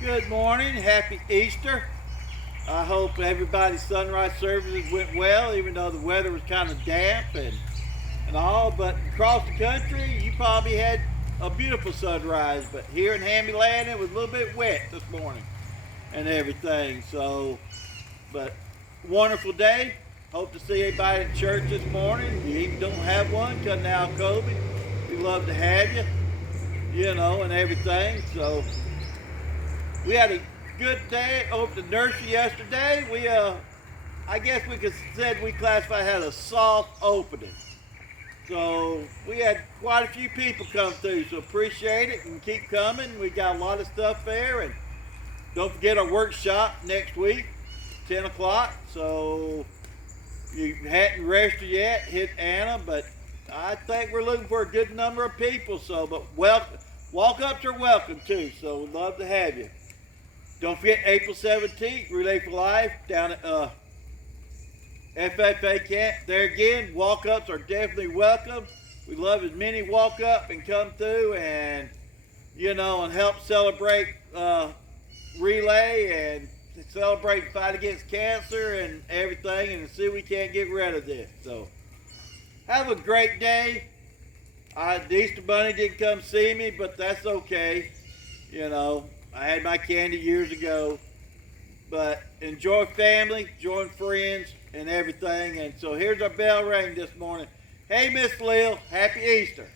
Good morning. Happy Easter. I hope everybody's sunrise services went well, even though the weather was kind of damp and all. But across the country, you probably had a beautiful sunrise. But here in Hammy Land, it was a little bit wet this morning and everything. But wonderful day. Hope to see everybody at church this morning. If you even don't have one, come to Alcobie. We love to have you, and everything. So we had a good day over the nursery yesterday. I guess we could said we classified had a soft opening. So we had quite a few people come through. So appreciate it and keep coming. We got a lot of stuff there, and don't forget our workshop next week, 10 o'clock. So if you hadn't registered yet, hit Anna. But I think we're looking for a good number of people. But walk-ups are welcome too. So we'd love to have you. Don't forget April 17th, Relay for Life down at FFA camp. There again, walk-ups are definitely welcome. We love as many walk-up and come through and help celebrate Relay and celebrate the fight against cancer and everything, and see if we can't get rid of this. So have a great day. The Easter Bunny didn't come see me, but that's okay. I had my candy years ago. But enjoy family, join friends, and everything. And so here's our bell ring this morning. Hey, Miss Lil, happy Easter.